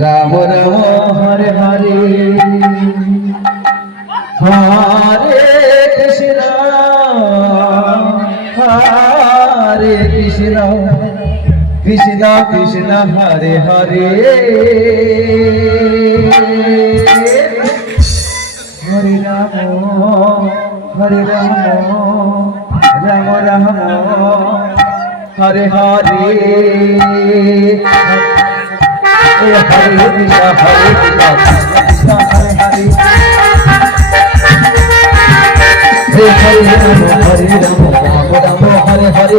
Ram Ram Hare Hare Hare Krishna Hare Krishna Krishna Krishna Hare Hare Hare Ram Ram Ram Hare Hare Hare Krishna Hare Krishna Hare Hare Hare Ram Ram Ram Hare Hare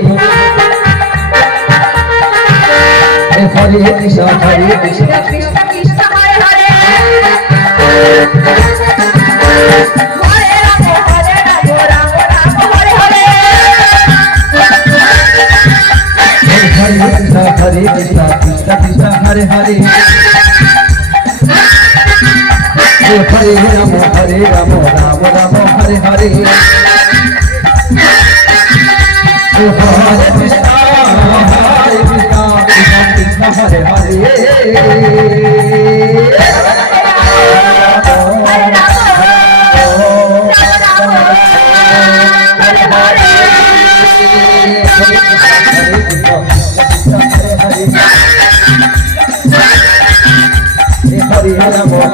Hare Krishna Krishna Krishna Hare Hare Hare Ram Ram Ram Hare Hare Hare Krishna Krishna Krishna Hare Hare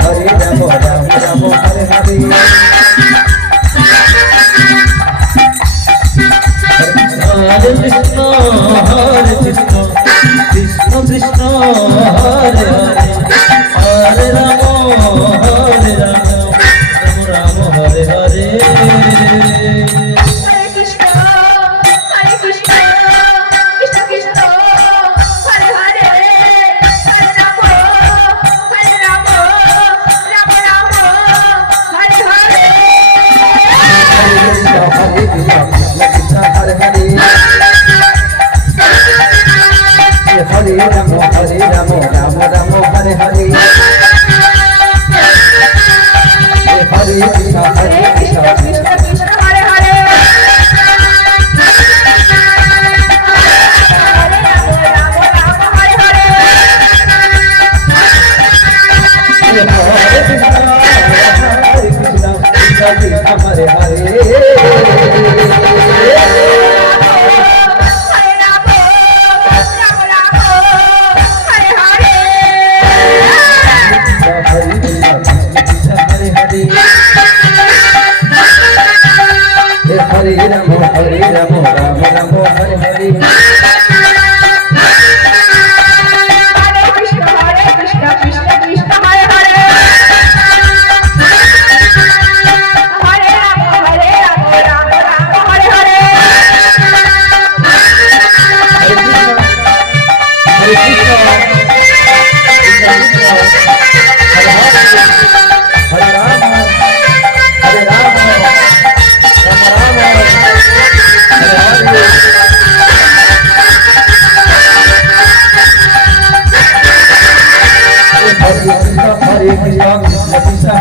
Hare Ram Ram Ram Hare Hare Hare Krishna Krishna Krishna Hare Hare Hare Ram Ram Ram Hare Hare Hare Krishna Krishna Krishna Hare Hare Hare Ram Ram Hare Hare Hare Ram Ram Ram Hare Hare Hare Krishna Krishna Krishna Hare Hare Hare Hare Hare Ram Ram Ram Hare Hare Hare Krishna Krishna Krishna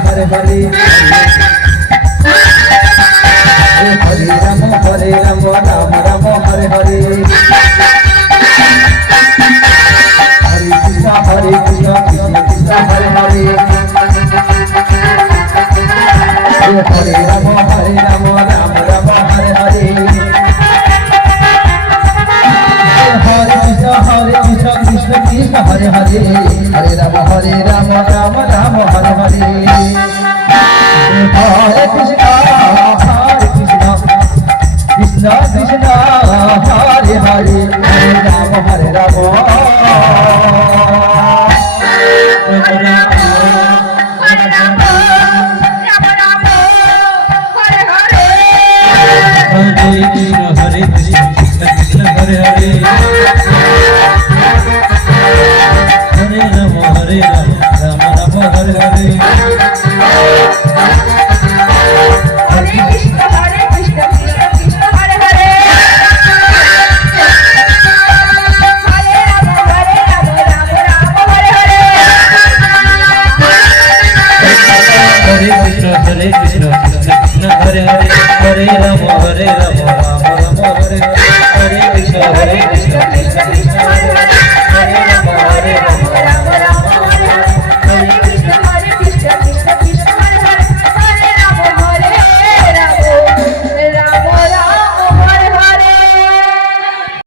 Hare Hare Hare Ram Ram Ram Hare Hare Hare Krishna Hare Krishna Krishna Hare Hare Hare Ram Ram Ram Hare Hare Hare Krishna Krishna Krishna Hare Hare Hare Ram Ram Ram Hare Hare Hare Krishna Krishna Krishna Hare Hare Hare Ram Ram Ram Hare Hare Hare Krishna Krishna Krishna Krishna Hare Hare Hare Ram Hare Ram Hare Krishna Krishna Hare Hare Hare Ram